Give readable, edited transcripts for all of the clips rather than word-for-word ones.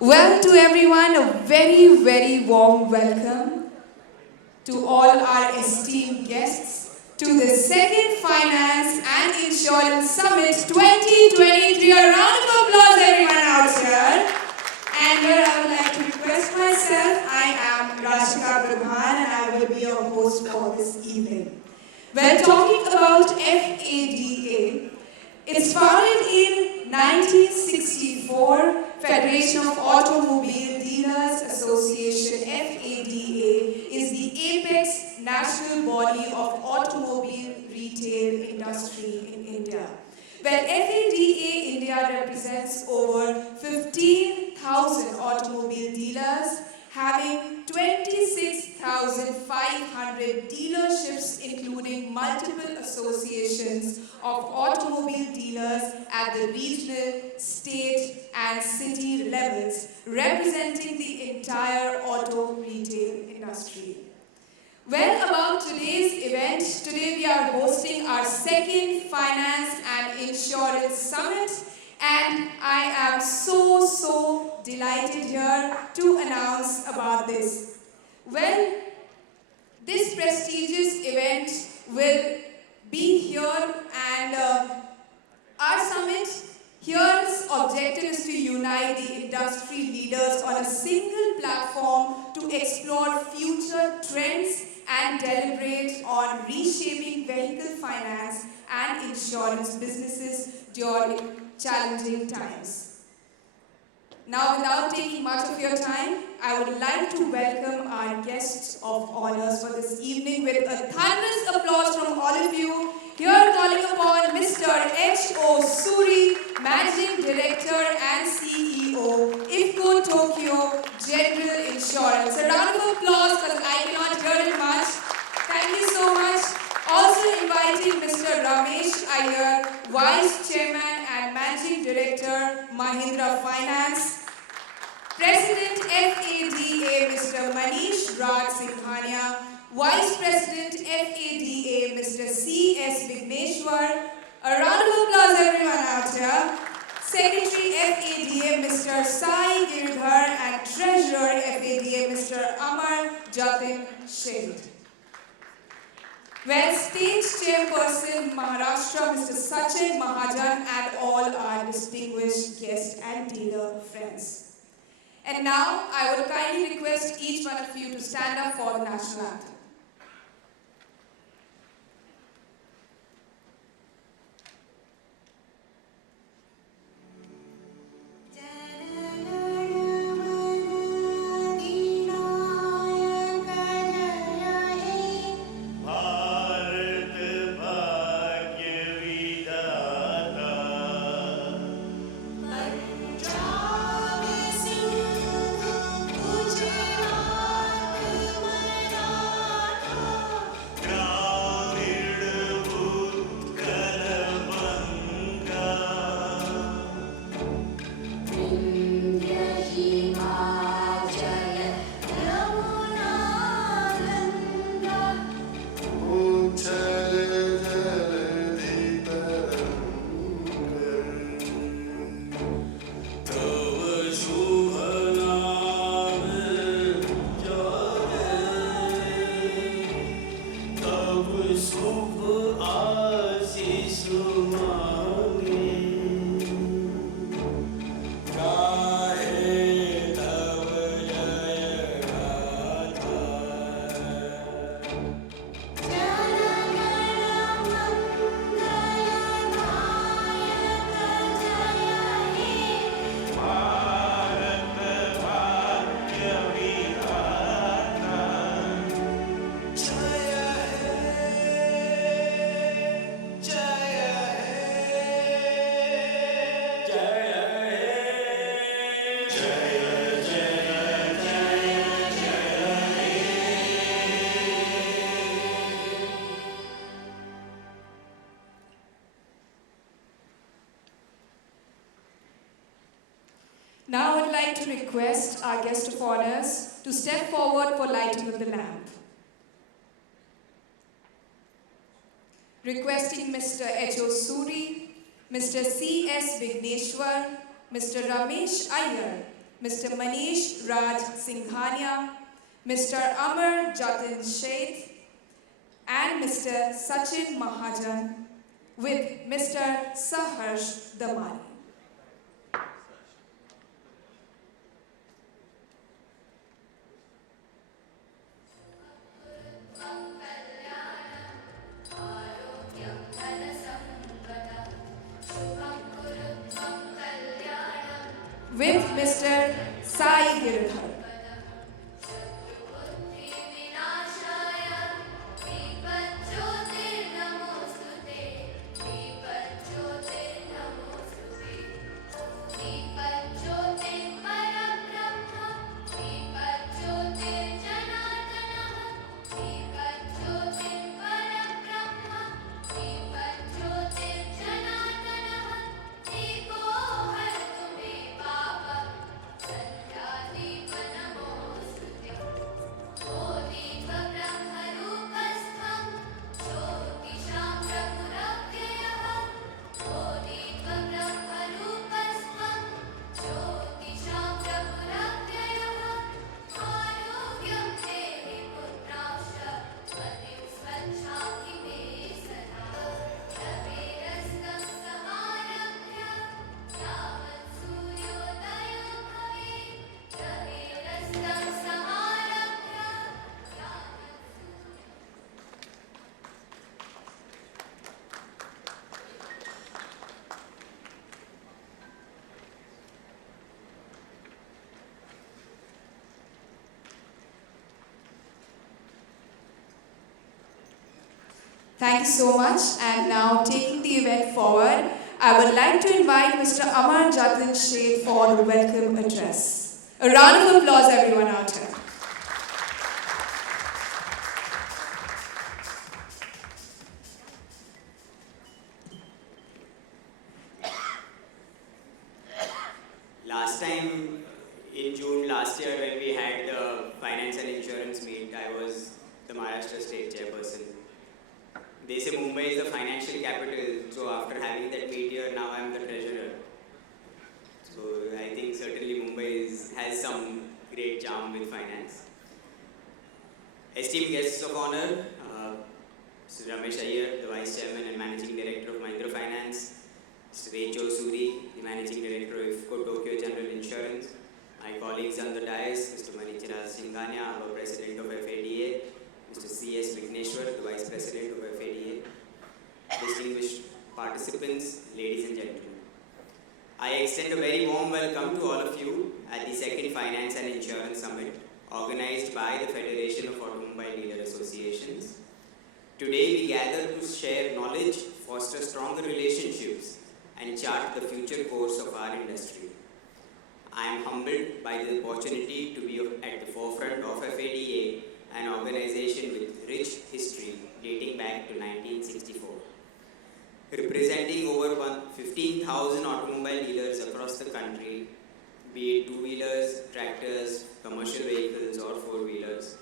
Well, to everyone, a very, very warm welcome to all our esteemed guests to the second Finance and Insurance Summit 2023. A round of applause, everyone out here. And here I would like to request myself. I am Rashika Pradhan and I will be your host for this evening. We're talking about FADA. It's founded in 1964, Federation of Automobile Dealers Association. FADA is the apex national body of automobile retail industry in India. Well, FADA India represents over 15,000 automobile dealers, having 26,500 dealerships, including multiple associations of automobile dealers at the regional, state, and city levels, representing the entire auto retail industry. Well, about today's event, today we are hosting our second Finance and Insurance Summit, and I am so delighted here to announce about this. Well, this prestigious event will be here, and our summit here's objective is to unite the industry leaders on a single platform to explore future trends and deliberate on reshaping vehicle finance and insurance businesses during challenging times. Now, without taking much of your time, I would like to welcome our guests of honors for this evening with a thunderous applause from all of you. Here calling upon Mr. H.O. Suri, Managing Director and CEO, IFCO Tokyo General Insurance. A round of applause because I cannot hear it much. Thank you so much. Also inviting Mr. Ramesh Iyer, Vice Chairman and Managing Director, Mahindra Finance. President FADA, Mr. Manish Raj Singhania. Vice President FADA, Mr. C.S. Vigneshwar. A round of applause, everyone out here. Secretary FADA, Mr. Sai Girdhar, and Treasurer FADA, Mr. Amar Jatin Sheth. Well, Stage Chairperson Maharashtra, Mr. Sachin Mahajan, and all our distinguished guests and dealer friends. And now, I would kindly request each one of you to stand up for the national anthem. Now I would like to request our guest of honors to step forward for lighting of the lamp. Requesting Mr. H.O. Suri, Mr. C.S. Vigneshwar, Mr. Ramesh Iyer, Mr. Manish Raj Singhania, Mr. Amar Jatin Sheth, and Mr. Sachin Mahajan, with Mr. Saharsh Damani. With Mr. Sai Girdhar. Thank you so much. And now, taking the event forward, I would like to invite Mr. Amar Jatin Sheth for the welcome address. A round of applause, everyone out here. Last time in June last year when we had the finance and insurance meet, I was the Maharashtra state chairperson. They say Mumbai is the financial capital, so after having that meet here, now I am the treasurer. So I think certainly Mumbai has some great charm with finance. Esteemed guests of honor, Mr. Ramesh Iyer, the Vice Chairman and Managing Director of Mahindra Finance, Mr. H.O. Suri, the Managing Director of IFCO Tokyo General Insurance, my colleagues on the dais, Mr. Manish Raj Singhania, our President of FADA, Mr. C.S. Vigneshwar, the Vice President of FADA, distinguished participants, ladies and gentlemen. I extend a very warm welcome to all of you at the second Finance and Insurance Summit, organized by the Federation of Automobile Dealer Associations. Today we gather to share knowledge, foster stronger relationships, and chart the future course of our industry. I am humbled by the opportunity to be at the forefront of FADA, an organization with rich history dating back to 1964. Representing over 15,000 automobile dealers across the country, be it two-wheelers, tractors, commercial vehicles, or four-wheelers,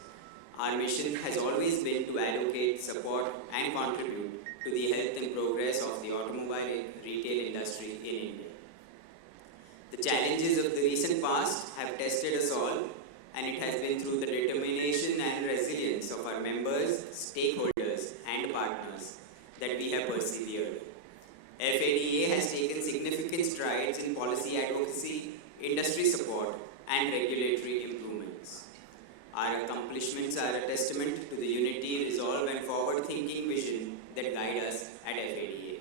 our mission has always been to advocate, support, and contribute to the health and progress of the automobile retail industry in India. The challenges of the recent past have tested us all, and it has been through the determination and resilience of our members, stakeholders, and partners that we have persevered. FADA has taken significant strides in policy advocacy, industry support, and regulatory improvements. Our accomplishments are a testament to the unity, resolve, and forward-thinking vision that guide us at FADA.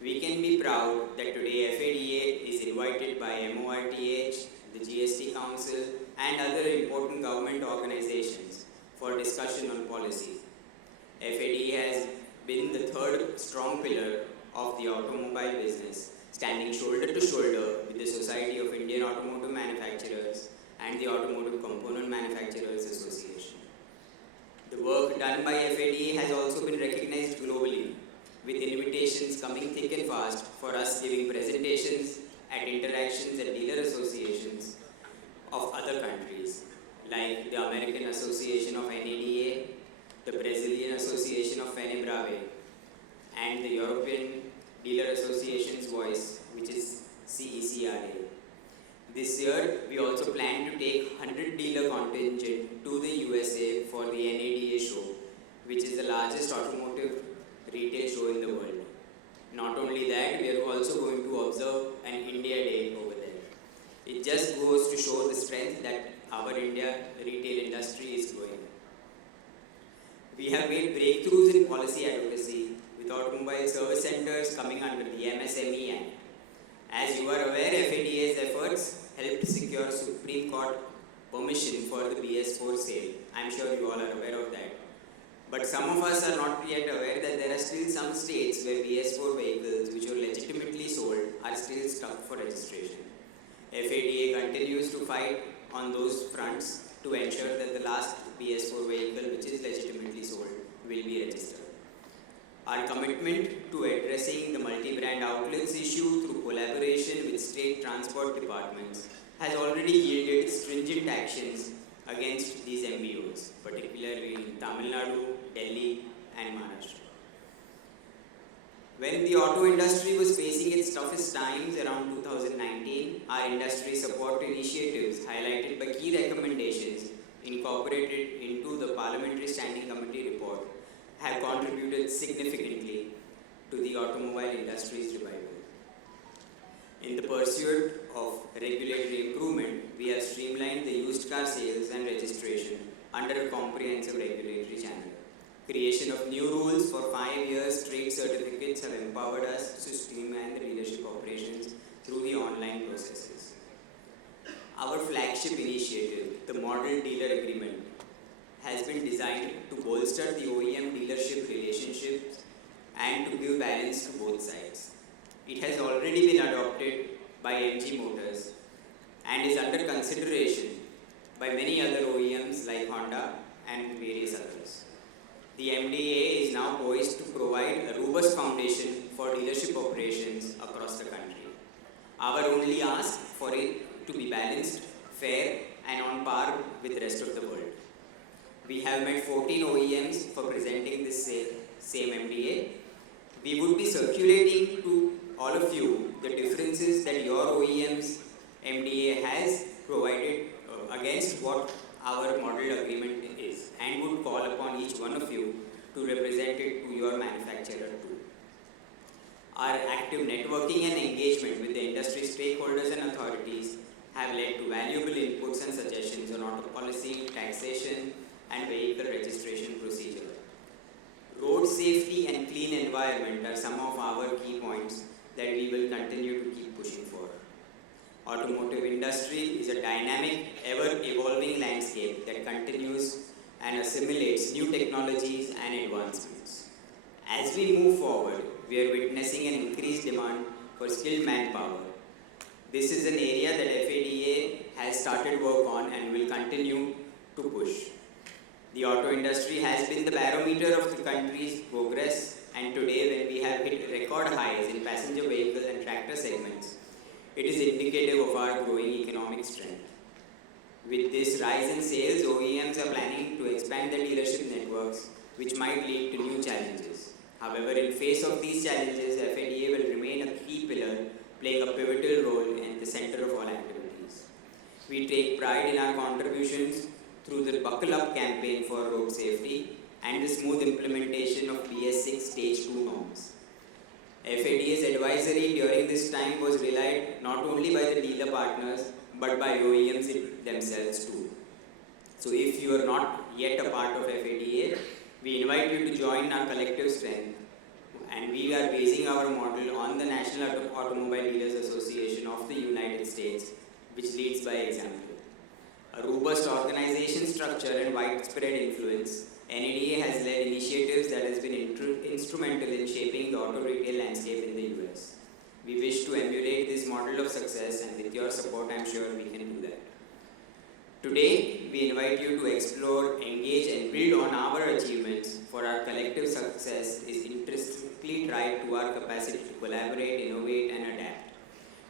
We can be proud that today FADA is invited by MORTH, the GST Council, and other important government organizations for discussion on policy. FADA has been the third strong pillar of the automobile business, standing shoulder to shoulder with the Society of Indian Automotive Manufacturers and the Automotive Component Manufacturers Association. The work done by FADA has also been recognized globally, with invitations coming thick and fast for us giving presentations at interactions at dealer associations of other countries, like the American Association of NADA, the Brazilian Association of Fenebrave, and the European Dealer Association's Voice, which is CECRA. This year, we also plan to take 100 dealer contingent to the USA for the NADA show, which is the largest automotive retail show in the world. Not only that, we are also going to observe an India Day over there. It just goes to show the strength that our India retail industry is growing. We have made breakthroughs in policy advocacy with automobile service centers coming under the MSME Act. As you are aware, FADA's efforts helped secure Supreme Court permission for the BS4 sale. I'm sure you all are aware of that. But some of us are not yet aware that there are still some states where BS4 vehicles which were legitimately sold are still stuck for registration. FADA continues to fight on those fronts to ensure that the last BS4 vehicle which is legitimately sold will be registered. Our commitment to addressing the multi-brand outlets issue through collaboration with state transport departments has already yielded stringent actions against these MBOs, particularly in Tamil Nadu, Delhi, and Maharashtra. When the auto industry was facing its toughest times around 2019, our industry support initiatives highlighted by key recommendations incorporated into the Parliamentary Standing Committee report have contributed significantly to the automobile industry's revival. In the pursuit of regulatory improvement, we have streamlined the used car sales and registration under a comprehensive regulatory channel. Creation of new rules for 5 years trade certificates have empowered us to streamline the dealership operations through the online processes. Our flagship initiative, the Model Dealer Agreement, has been designed to bolster the OEM dealership relationships and to give balance to both sides. It has already been adopted by MG Motors and is under consideration by many other OEMs like Honda and various others. The MDA is now poised to provide a robust foundation for dealership operations across the country. Our only ask for it to be balanced, fair, and on par with the rest of the world. We have met 14 OEMs for presenting this same MDA. We would be circulating to all of you the differences that your OEM's MDA has provided against what our model agreement is, and would call upon each one of you to represent it to your manufacturer too. Our active networking and engagement with the industry stakeholders and authorities have led to valuable inputs and suggestions on auto policy, taxation, and vehicle registration procedure. Road safety and clean environment are some of our key points that we will continue to keep pushing for. Automotive industry is a dynamic, ever-evolving landscape that continues and assimilates new technologies and advancements. As we move forward, we are witnessing an increased demand for skilled manpower. This is an area that FADA has started work on and will continue to push. The auto industry has been the barometer of the country's progress, and today when we have hit record highs in passenger vehicle and tractor segments, it is indicative of our growing economic strength. With this rise in sales, OEMs are planning to expand their dealership networks, which might lead to new challenges. However, in face of these challenges, FADA will remain a key pillar, playing a pivotal role in the center of all activities. We take pride in our contributions through the Buckle Up campaign for road safety and the smooth implementation of BS6 Stage 2 norms. FADA's advisory during this time was relied not only by the dealer partners but by OEMs themselves too. So if you are not yet a part of FADA, we invite you to join our collective strength, and we are basing our model on the National Automobile Dealers Association of the United States, which leads by example. A robust organization structure and widespread influence, NADA has led initiatives that has been instrumental in shaping the auto retail landscape in the US. We wish to emulate this model of success, and with your support, I'm sure we can do that. Today, we invite you to explore, engage, and build on our achievements, for our collective success is intrinsically tied to our capacity to collaborate, innovate, and adapt.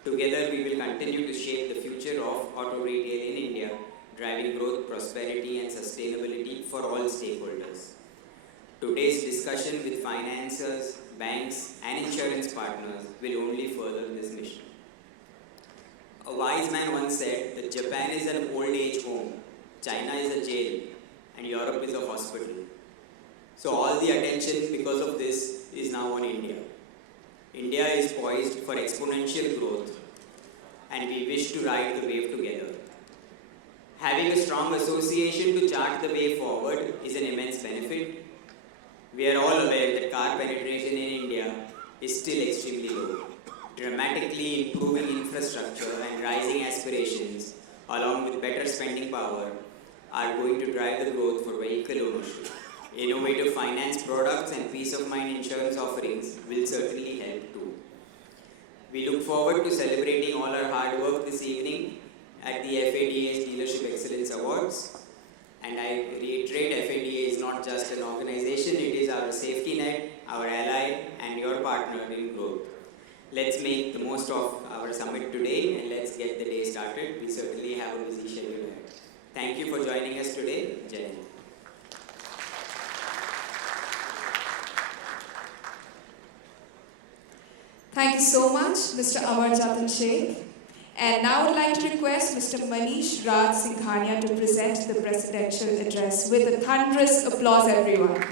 Together, we will continue to shape the future of auto retail in India, driving growth, prosperity, and sustainability for all stakeholders. Today's discussion with financiers, banks, and insurance partners will only further this mission. A wise man once said that Japan is an old age home, China is a jail, and Europe is a hospital. So all the attention because of this is now on India. India is poised for exponential growth, and we wish to ride the wave together. Having a strong association to chart the way forward is an immense benefit. We are all aware that car penetration in India is still extremely low. Dramatically improving infrastructure and rising aspirations, along with better spending power, are going to drive the growth for vehicle ownership. Innovative finance products and peace of mind insurance offerings will certainly help too. We look forward to celebrating all our hard work this evening at the FADA's Dealership Excellence Awards. And I reiterate, FADA is not just an organization, it is our safety net, our ally, and your partner in growth. Let's make the most of our summit today and let's get the day started. We certainly have a busy schedule ahead. Thank you for joining us today. Jai Hind. Thank you so much, Mr. Amar Jatan Sheikh. And now I'd like to request Mr. Manish Raj Singhania to present the presidential address with a thunderous applause, everyone.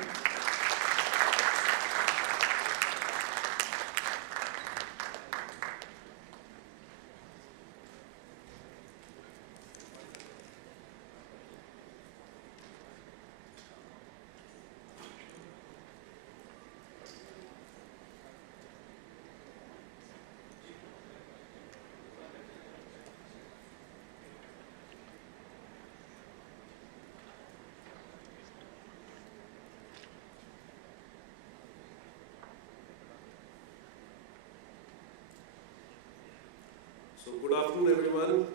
So good afternoon everyone.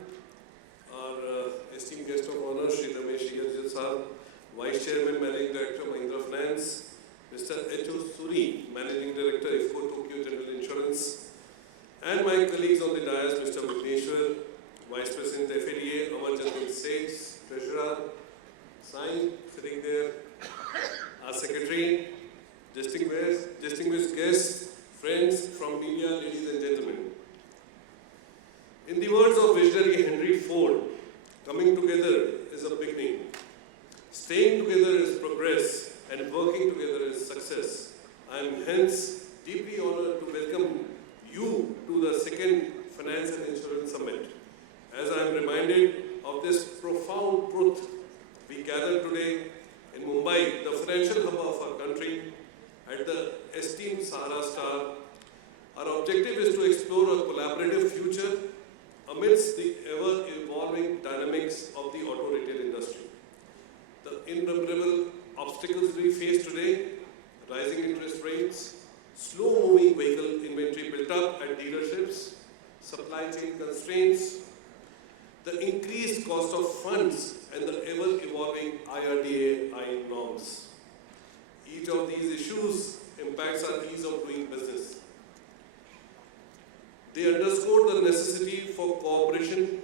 Our esteemed guest of honor, Shri Ramesh Sahab, Vice Chairman, Managing Director, Mahindra Finance, Mr. H.O. Suri, Managing Director, IFCO Tokyo General Insurance, and my colleagues on the dais, Mr. Bhubaneswar, Vice President FADA, Amar Jatan Sheikh, Treasurer, Sai, sitting there, our Secretary, distinguished guests, friends from media, ladies and gentlemen. In the words of visionary Henry Ford, coming together is a beginning. Staying together is progress, and working together is success. I am hence deeply honored to welcome you to the second Finance and Insurance Summit. As I am reminded of this profound truth, we gather today in Mumbai, the financial hub of our country, at the esteemed Sahara Star. Our objective is to explore a collaborative future amidst the ever-evolving dynamics of the auto retail industry. The innumerable obstacles we face today, rising interest rates, slow-moving vehicle inventory built up at dealerships, supply chain constraints, the increased cost of funds, and the ever-evolving IRDA norms. Each of these issues impacts our ease of doing business. They underscore the necessity for cooperation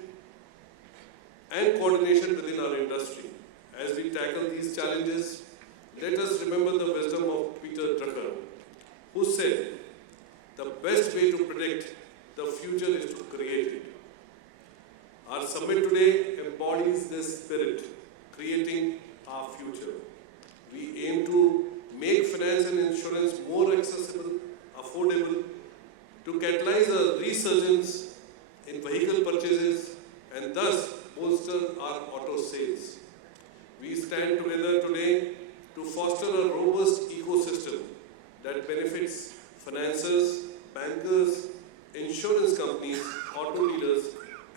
and coordination within our industry. As we tackle these challenges, let us remember the wisdom of Peter Drucker, who said, "The best way to predict the future is to create it." Our summit today embodies this spirit, creating our future. We aim to make finance and insurance more accessible, affordable, to catalyze a resurgence in vehicle purchases and thus bolster our auto sales. We stand together today to foster a robust ecosystem that benefits financiers, bankers, insurance companies, auto dealers,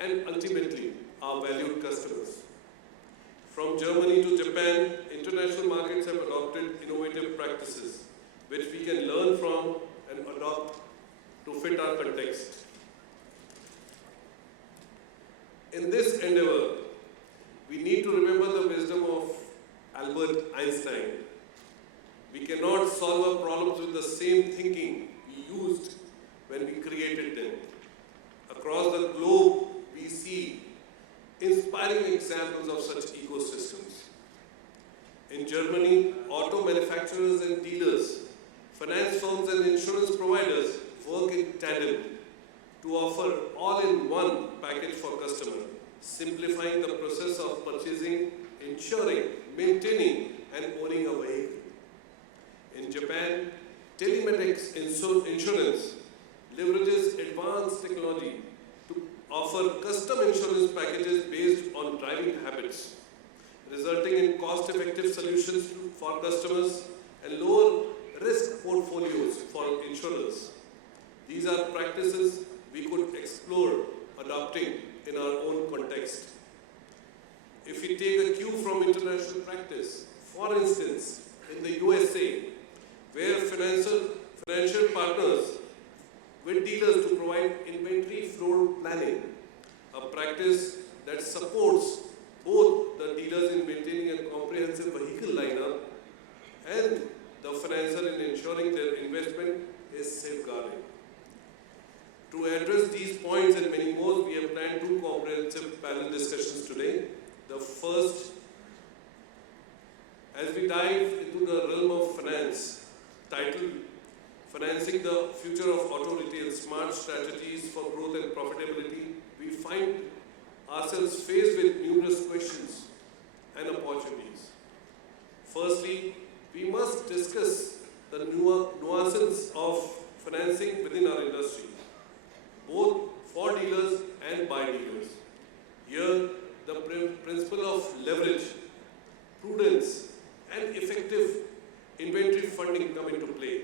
and ultimately our valued customers. From Germany to Japan, international markets have adopted innovative practices which we can learn from and adopt to fit our context. In this endeavor, we need to remember the wisdom of Albert Einstein. We cannot solve our problems with the same thinking we used when we created them. Across the globe, we see inspiring examples of such ecosystems. In Germany, auto manufacturers and dealers, finance firms and insurance providers work in tandem to offer all-in-one package for customer, simplifying the process of purchasing, insuring, maintaining, and owning a vehicle. In Japan, telematics insurance leverages advanced technology to offer custom insurance packages based on driving habits, resulting in cost-effective solutions for customers and lower risk portfolios for insurers. These are practices we could explore adopting in our own context. If we take a cue from international practice, for instance, in the USA, where financial partners with dealers to provide inventory floor planning, a practice that supports both the dealers in maintaining a comprehensive vehicle lineup and the financier in ensuring their investment is safeguarded. To address these points and many more, we have planned two comprehensive panel discussions today. The first, as we dive into the realm of finance, titled Financing the Future of Auto Retail, Smart Strategies for Growth and Profitability, we find ourselves faced with numerous questions and opportunities. Firstly, we must discuss the nuances of financing within our industry, both for dealers and by dealers. Here, the principle of leverage, prudence, and effective inventory funding come into play.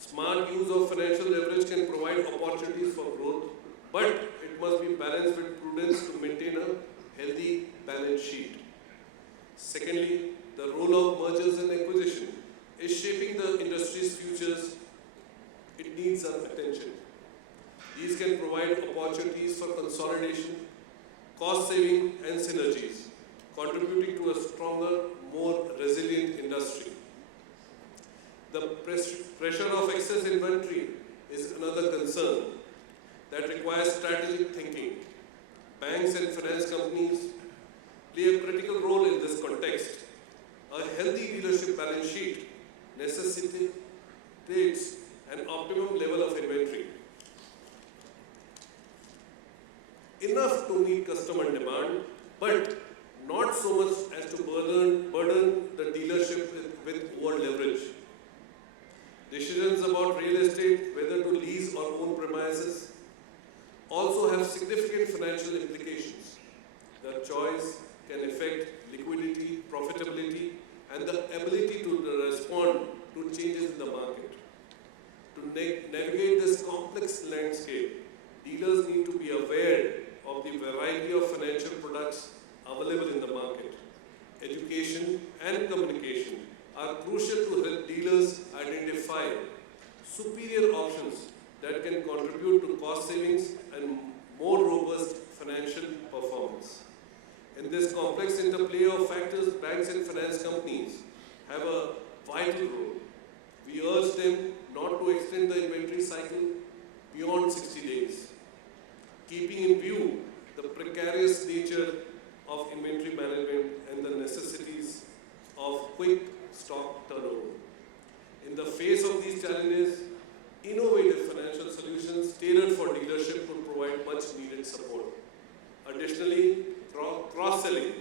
Smart use of financial leverage can provide opportunities for growth, but it must be balanced with prudence to maintain a healthy balance sheet. Secondly, the role of mergers and acquisition is shaping the industry's futures. It needs our attention. These can provide opportunities for consolidation, cost saving, and synergies, contributing to a stronger, more resilient industry. The pressure of excess inventory is another concern that requires strategic thinking. Banks and finance companies play a critical role in this context. A healthy dealership balance sheet necessitates an optimum level of inventory, enough to meet customer demand, but not so much as to burden the dealership with over leverage. Decisions about real estate, whether to lease or own premises, also have significant financial implications. The choice can affect liquidity, profitability, and the ability to respond to changes in the market. To navigate this complex landscape, dealers need to be aware of the variety of financial products available in the market. Education and communication are crucial to help dealers identify superior options that can contribute to cost savings and more robust financial performance. In this complex interplay of factors, banks and finance companies have a vital role. We urge them not to extend the inventory cycle beyond 60 days, keeping in view the precarious nature of inventory management and the necessities of quick stock turnover. In the face of these challenges, innovative financial solutions tailored for dealership will provide much needed support. Additionally, cross-selling,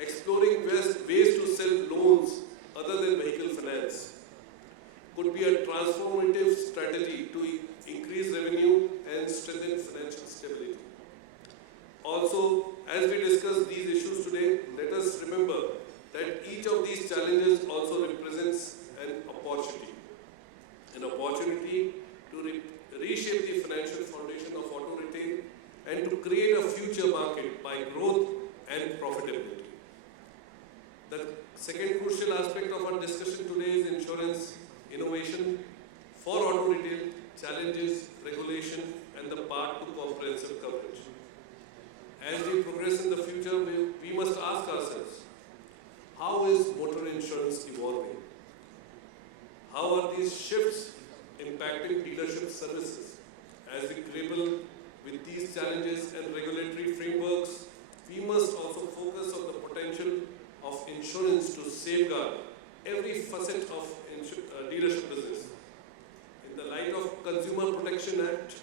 exploring ways to sell loans other than vehicle finance, could be a transformative strategy to increase revenue and strengthen financial stability. Also, as we discuss these issues today, let us remember that each of these challenges also represents an opportunity to reshape the financial foundation of auto retail and to create a future market by growth and profitability. The second crucial aspect of our discussion today is insurance innovation for auto retail, challenges, regulation, and the path to comprehensive coverage. As we progress in the future, we must ask ourselves, how is motor insurance evolving? How are these shifts impacting dealership services? As we grapple with these challenges and regulatory frameworks, we must also focus on the potential of insurance to safeguard every facet of dealership business. In the light of Consumer Protection Act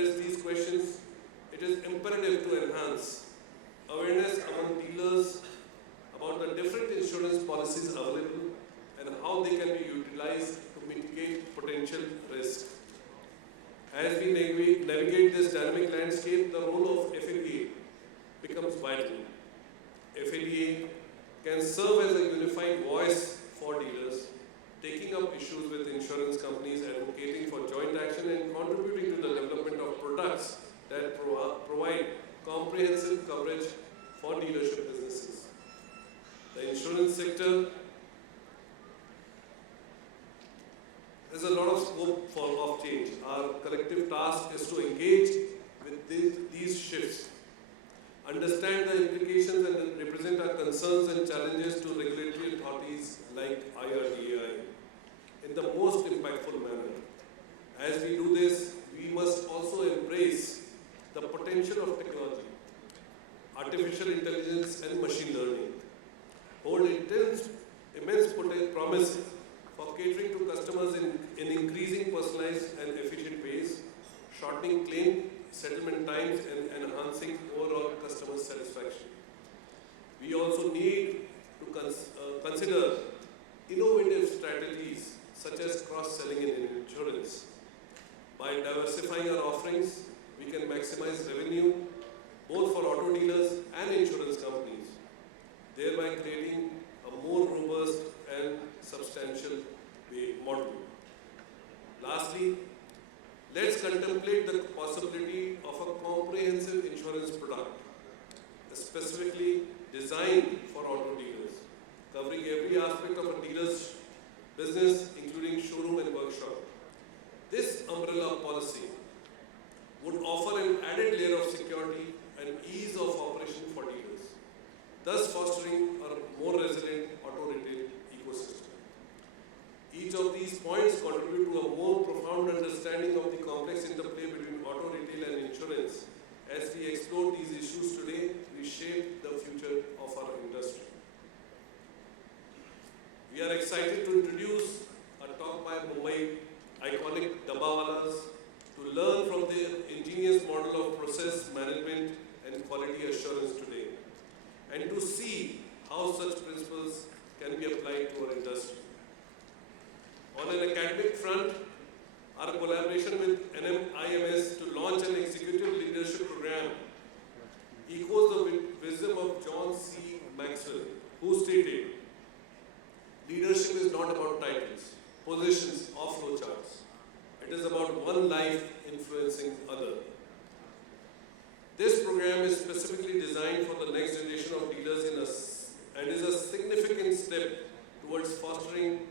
address these questions, it is imperative to enhance awareness among dealers about the different insurance policies available and how they can be utilized to mitigate potential risk. As we navigate this dynamic landscape, the role of FADA becomes vital. FADA can serve as a unified voice for dealers, taking up issues with insurance companies, advocating for joint action, and contributing to the development of products that provide comprehensive coverage for dealership businesses. The insurance sector there's a lot of scope of change. Our collective task is to engage with these shifts, understand the implications and represent our concerns and challenges to regulatory authorities like IRDAI in the most impactful manner. As we do this, we must also embrace the potential of technology. Artificial intelligence and machine learning hold immense promise for catering to customers in increasing personalized and efficient ways, shortening claim settlement times and enhancing overall customer satisfaction. We also need to consider innovative strategies such as cross-selling in insurance. By diversifying our offerings, we can maximize revenue both for auto dealers and insurance companies, thereby creating a more robust and substantial model. Lastly, let's contemplate the possibility of a comprehensive insurance product, specifically designed for auto dealers, covering every aspect of a dealer's business, including showroom and workshop. This umbrella policy would offer an added layer of security and ease of operation for dealers, thus fostering a more resilient auto retail ecosystem. Each of these points contribute to a more profound understanding of the complex interplay between auto retail and insurance. As we explore these issues today, we shape the future of our industry. We are excited to introduce a talk by Mumbai iconic Dabbawalas to learn from their ingenious model of process management and quality assurance today, and to see how such principles can be applied to our industry. On an academic front, our collaboration with NMIMS to launch an executive leadership program echoes the wisdom of John C. Maxwell, who stated, "Leadership is not about titles, positions, or flowcharts. It is about one life influencing other." This program is specifically designed for the next generation of leaders and is a significant step towards fostering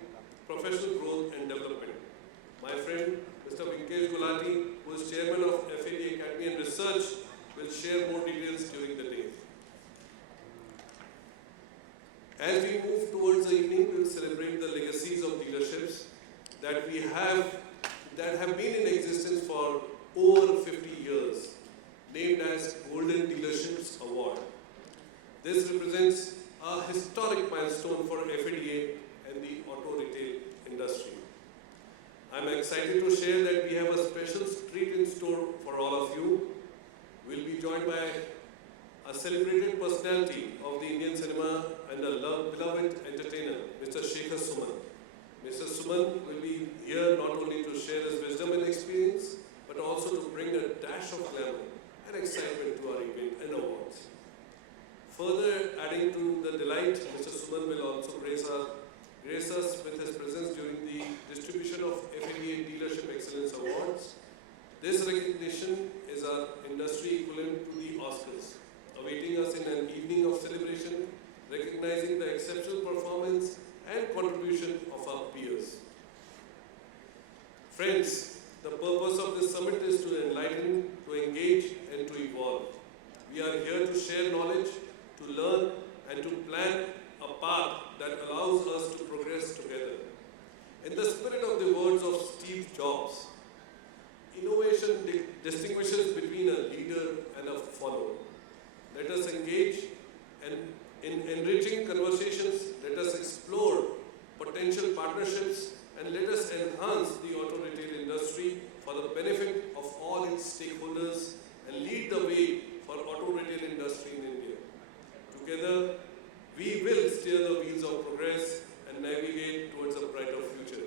professional growth and development. My friend, Mr. Vinkesh Gulati, who is chairman of FAD Academy and Research, will share more details during the day. As we move towards the evening, we will celebrate the legacies of dealerships that have been in existence for over 50 years, named as Golden Dealerships Award. This represents a historic milestone for FADA and the auto retail industry. I'm excited to share that we have a special treat in store for all of you. We'll be joined by a celebrated personality of the Indian cinema and a beloved entertainer, Mr. Shekhar Suman. Mr. Suman will be here not only to share his wisdom and experience, but also to bring a dash of glamour and excitement to our event and awards. Further adding to the delight, Mr. Suman will also grace us with his presence during the distribution of FADA Dealership Excellence Awards. This recognition is our industry equivalent to the Oscars, awaiting us in an evening of celebration, recognizing the exceptional performance and contribution of our peers. Friends, the purpose of this summit is to enlighten, to engage, and to evolve. We are here to share knowledge, to learn, and to plan a path that allows us to progress together. In the spirit of the words of Steve Jobs, innovation distinguishes between a leader and a follower. Let us engage and in enriching conversations, let us explore potential partnerships, and let us enhance the auto retail industry for the benefit of all its its stakeholders and lead the way for auto retail industry in India. Together, we will steer the wheels of progress and navigate towards a brighter future.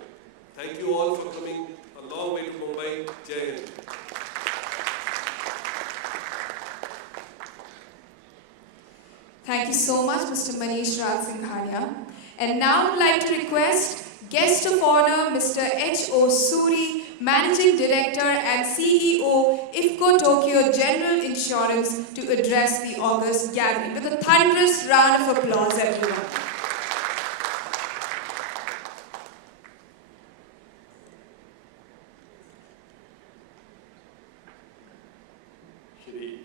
Thank you all for coming a long way to Mumbai. Jai Hind. Thank you so much, Mr. Manish Raj Singhania. And now I'd like to request guest of honor, Mr. H.O. Suri, Managing Director and CEO, IFCO Tokyo General Insurance, to address the August gathering. With a thunderous round of applause, everyone. Shri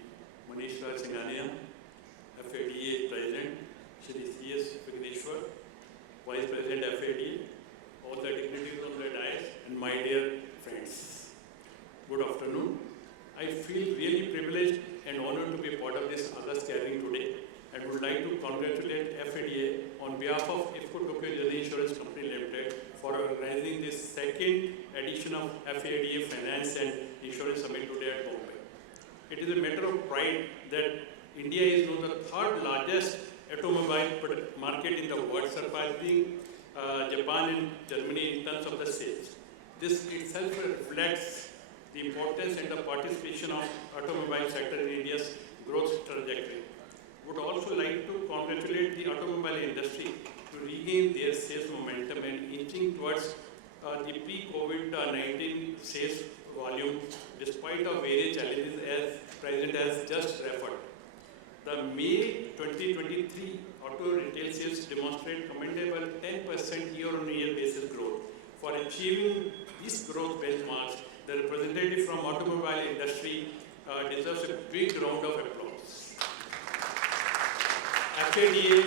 Manish Raj Singhania, FADA President, Shri C.S. Vigneshwar, Vice President FADA, all the dignitaries of the dais, and my dear friends. Good afternoon. I feel really privileged and honored to be part of this August gathering today, and would like to congratulate FADA on behalf of IFCO Tokyo General Insurance Company Limited for organizing this second edition of FADA Finance and Insurance Summit today at Bombay. It is a matter of pride that India is now the third largest automobile market in the world, surpassing Japan and Germany in terms of the sales. This itself reflects the importance and the participation of automobile sector in India's growth trajectory. Would also like to congratulate the automobile industry to regain their sales momentum and inching towards the pre-COVID-19 sales volume despite of various challenges as President has just referred. The May 2023 auto retail sales demonstrate commendable 10% year-on-year basis growth. For achieving this growth benchmarks, the representative from automobile industry deserves a big round of applause. FADA,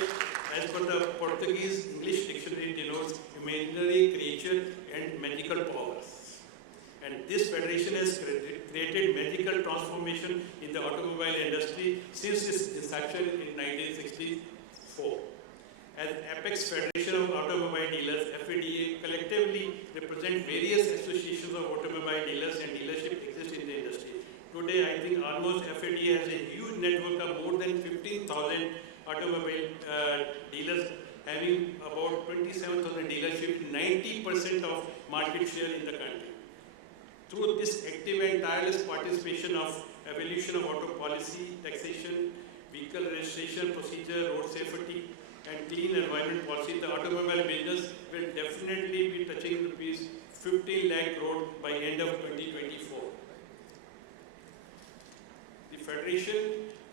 as per the Portuguese English dictionary, denotes imaginary creature and magical powers. And this federation has created magical transformation in the automobile industry since its inception in 1964. As Apex Federation of Automobile Dealers, FADA collectively represent various associations of automobile dealers and dealership exist in the industry. Today, I think almost FADA has a huge network of more than 15,000 automobile dealers, having about 27,000 dealerships, 90% of market share in the country. Through this active and tireless participation of evolution of auto policy, taxation, vehicle registration procedure, road safety, and clean environment policy, the automobile business will definitely be touching rupees 15 lakh crore by end of 2024. The Federation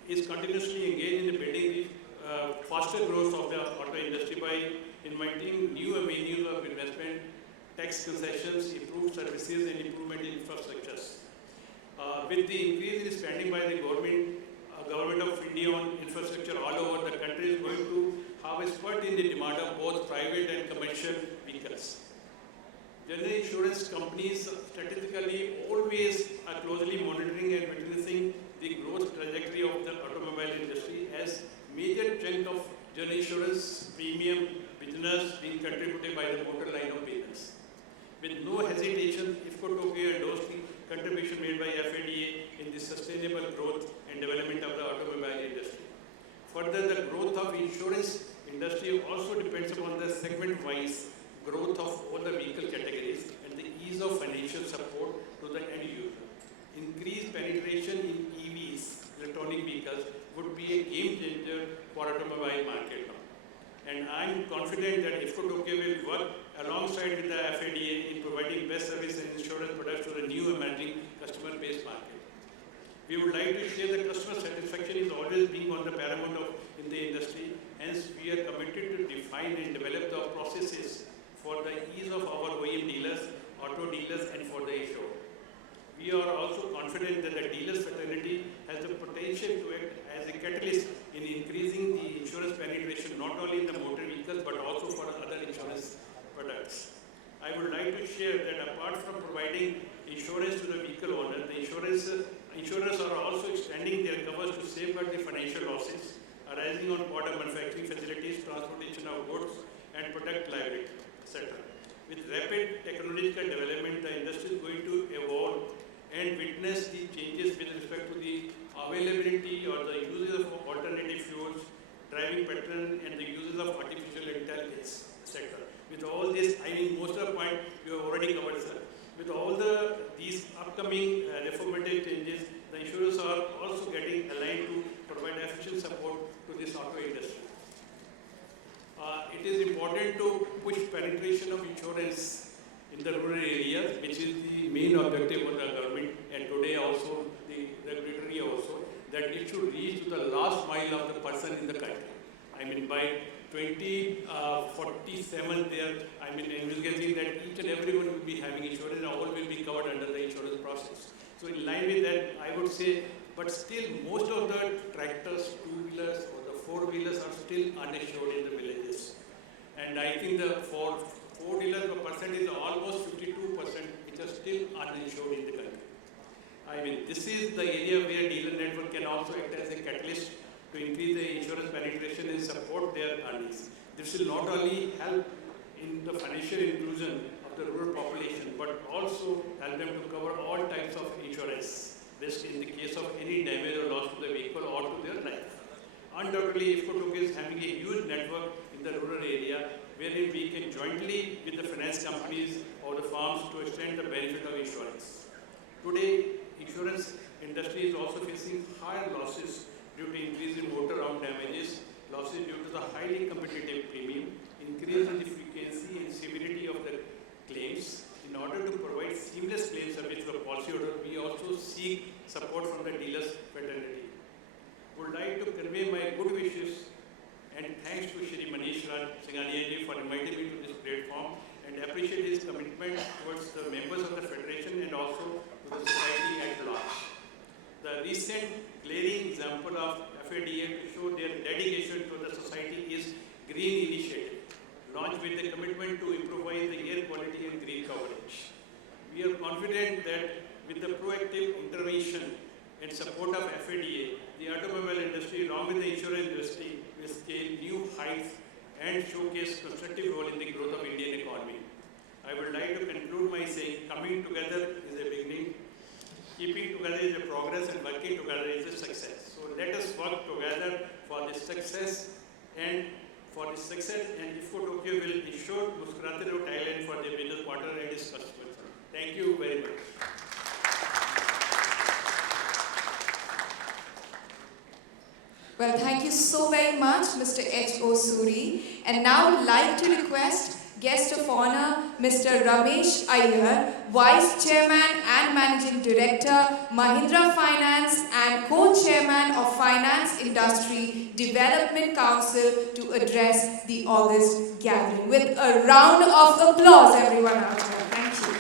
is continuously engaged in building the faster growth of the auto industry by inviting new avenues of investment, tax concessions, improved services, and improvement in infrastructures. With the increase in spending by the government of India on infrastructure all over, the country is going to have a spurt in the demand of both private and commercial vehicles. General insurance companies strategically always are closely monitoring and witnessing the growth trajectory of the automobile industry, as major chunk of general insurance premium business being contributed by the motor line of business. With no hesitation, IFCO Tokyo endorsed the contribution made by FADA in the sustainable growth and development of the automobile industry. Further, the growth of insurance industry also depends upon the segment-wise growth of all the vehicle categories and the ease of financial support to the end user. Increased penetration in EVs, electronic vehicles, would be a game changer for automobile market now. And I'm confident that IFCO Tokyo will work alongside with the FADA in providing best service and insurance products to the new emerging customer-based market. We would like to share that customer satisfaction is always being on the paramount in the industry. Hence, we are committed to define and develop the processes for the ease of our OEM dealers, auto dealers, and for the insured. We are also confident that the dealers fraternity has the potential to act as a catalyst in increasing the insurance penetration, not only in the motor vehicles, but also for other insurance products. I would like to share that apart from providing insurance to the vehicle owner, the insurers are also extending their covers to safeguard the financial losses arising on border manufacturing facilities, transportation of goods, and product liability, etc. With rapid technological development, the industry is going to evolve and witness the change pattern and the uses of artificial intelligence sector. With all this, I mean, most of the point you have already covered, sir. With all these upcoming reformative changes, the insurers are also getting aligned to provide efficient support to this auto industry. It is important to push penetration of insurance in the rural areas, which is the main objective of the government, and today also the regulatory also, that it should reach to the last mile of the person in the country. I mean, by 2047 there, I mean, envisaging that each and everyone will be having insurance and all will be covered under the insurance process. So in line with that, I would say, but still most of the tractors, two-wheelers or the four-wheelers are still uninsured in the villages. And I think the four-wheeler percent is almost 52%, which are still uninsured in the country. I mean, this is the area where dealer network can also act as a catalyst to increase the insurance penetration and support their earnings. This will not only help in the financial inclusion of the rural population, but also help them to cover all types of insurance risk in the case of any damage or loss to the vehicle or to their life. Undoubtedly, IFCO is having a huge network in the rural area wherein we can jointly with the finance companies or the farms to extend the benefit of insurance. Today, insurance industry is also facing higher losses due to increase in motor own damages, losses due to the highly competitive premium, increase in the frequency and severity of the claims. In order to provide seamless claim service to the policyholder, we also seek support from the dealers fraternity. Would like to convey my good wishes and thanks to Shri Manish Raj Singhania for inviting me to this platform and appreciate his commitment towards the members of the Federation and also to the society at large. The recent glaring example of FADA to show their dedication to the society is Green Initiative, launched with the commitment to improvise the air quality and green coverage. We are confident that with the proactive intervention and support of FADA, the automobile industry along with the insurance industry will scale new heights and showcase constructive role in the growth of Indian economy. I would like to conclude by saying coming together is a beginning, keeping together is a progress, and working together is a success. So let us work together for this success and IFCO Tokyo will ensure Muskurate Road Thailand for their business partner and its customers. Thank you very much. Well, thank you so very much, Mr. H.O. Suri. And now I'd like to request guest of honor, Mr. Ramesh Iyer, Vice Chairman and Managing Director, Mahindra Finance and Co-Chairman of Finance Industry Development Council to address the August gathering. With a round of applause, everyone out there. Thank you.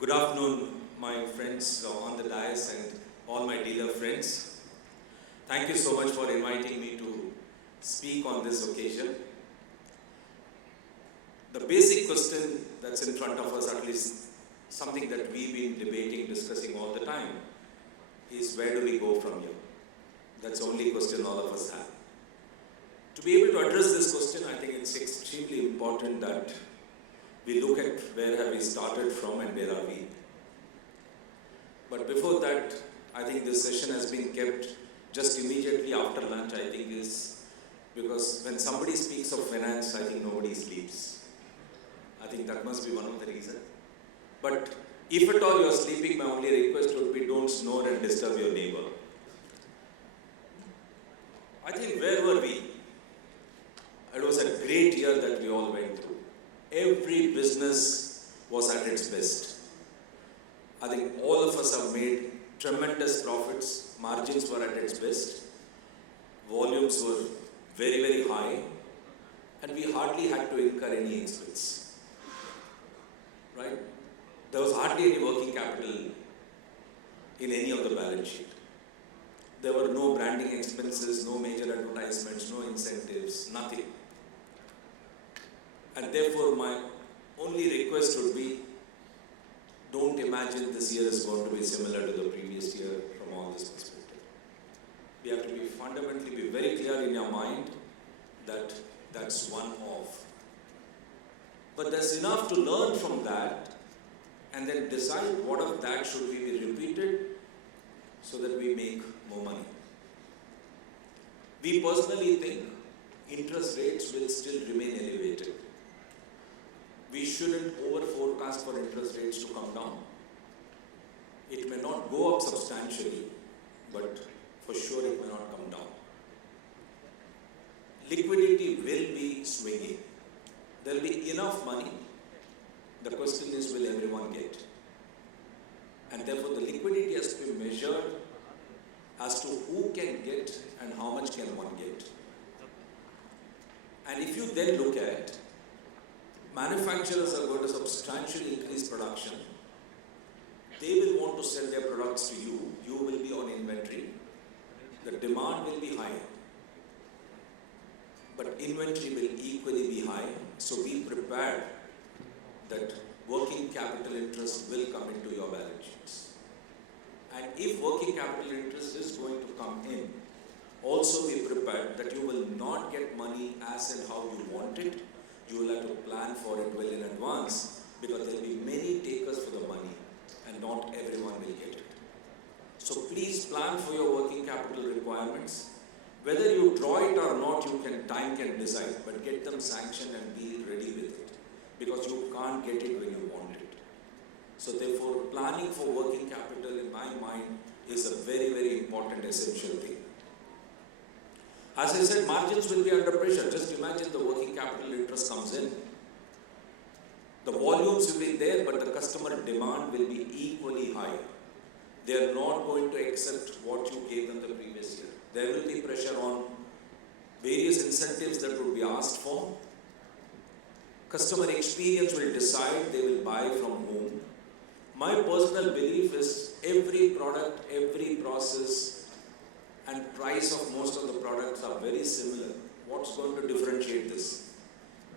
Good afternoon, my friends on the dais and all my dealer friends. Thank you so much for inviting me to speak on this occasion. The basic question that's in front of us, at least something that we've been debating, discussing all the time, is where do we go from here? That's the only question all of us have. To be able to address this question, I think it's extremely important that we look at where have we started from and where are we. But before that, I think this session has been kept just immediately after lunch, I think is because when somebody speaks of finance, I think nobody sleeps. I think that must be one of the reasons. But if at all you're sleeping, my only request would be don't snore and disturb your neighbor. I think where were we? It was a great year that we all went through. Every business was at its best. I think all of us have made tremendous profits. Margins were at its best. Volumes were very, very high. And we hardly had to incur any expense. Right? There was hardly any working capital in any of the balance sheet. There were no branding expenses, no major advertisements, no incentives, nothing. And therefore, my only request would be, don't imagine this year is going to be similar to the previous year from all this perspective. We have to be fundamentally very clear in your mind that's one off. But there's enough to learn from that and then decide what of that should be repeated so that we make more money. We personally think interest rates will still remain elevated. We shouldn't over forecast for interest rates to come down. It may not go up substantially, but for sure it may not come down. Liquidity will be swinging. There will be enough money. The question is, will everyone get? And therefore the liquidity has to be measured as to who can get and how much can one get. And if you then look at, manufacturers are going to substantially increase production. They will want to sell their products to you. You will be on inventory. The demand will be high. But inventory will equally be high. So be prepared that working capital interest will come into your balance sheets. And if working capital interest is going to come in, also be prepared that you will not get money as and how you want it. You will have to plan for it well in advance, because there will be many takers for the money and not everyone will get it. So please plan for your working capital requirements. Whether you draw it or not, time can decide, but get them sanctioned and be ready with it, because you can't get it when you want it. So therefore, planning for working capital in my mind is a very, very important essential thing. As I said, margins will be under pressure. Just imagine the working capital interest comes in. The volumes will be there, but the customer demand will be equally high. They are not going to accept what you gave them the previous year. There will be pressure on various incentives that would be asked for. Customer experience will decide they will buy from whom. My personal belief is every product, every process, and price of most of the products are very similar. What's going to differentiate this?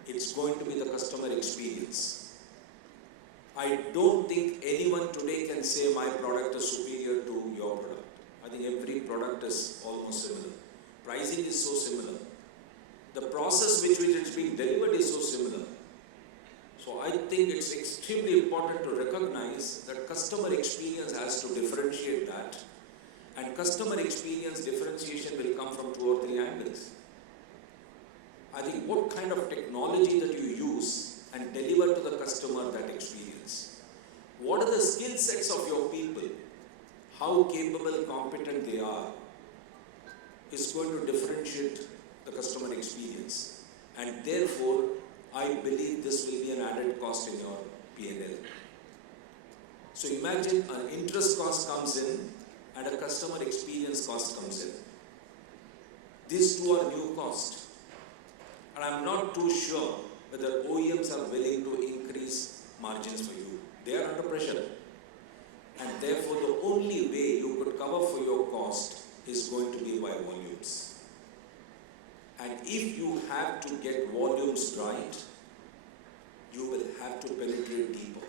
It's going to be the customer experience. I don't think anyone today can say my product is superior to your product. I think every product is almost similar. Pricing is so similar. The process which it's being delivered is so similar. So I think it's extremely important to recognize that customer experience has to differentiate that. And customer experience differentiation will come from 2 or 3 angles. I think what kind of technology that you use and deliver to the customer that experience. What are the skill sets of your people? How capable, competent they are is going to differentiate the customer experience. And therefore, I believe this will be an added cost in your P&L. So imagine an interest cost comes in and a customer experience cost comes in. These two are new costs. And I'm not too sure whether OEMs are willing to increase margins for you. They are under pressure. And therefore, the only way you could cover for your cost is going to be by volumes. And if you have to get volumes right, you will have to penetrate deeper.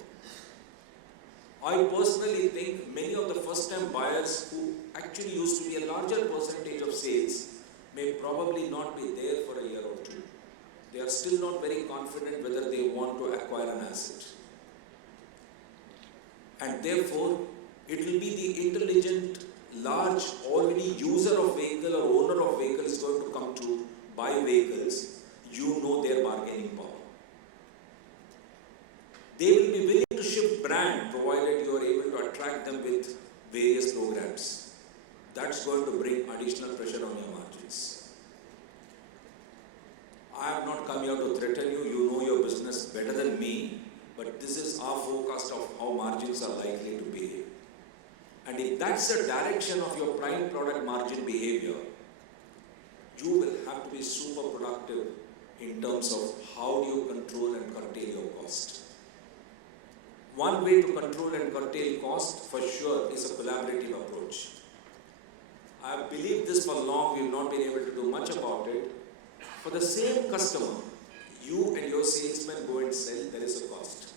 I personally think many of the first-time buyers who actually used to be a larger percentage of sales may probably not be there for a year or 2. They are still not very confident whether they want to acquire an asset. And therefore, it will be the intelligent, large, already user of vehicle or owner of vehicle is going to come to buy vehicles. You know their bargaining power. They will be willing to shift brand provided you are able to attract them with various programs. That's going to bring additional pressure on your margins. I have not come here to threaten you. You know your business better than me. But this is our forecast of how margins are likely to behave. And if that's the direction of your prime product margin behavior, you will have to be super productive in terms of how do you control and curtail your cost. One way to control and curtail cost for sure is a collaborative approach. I have believed this for long, we have not been able to do much about it. For the same customer, you and your salesman go and sell, there is a cost.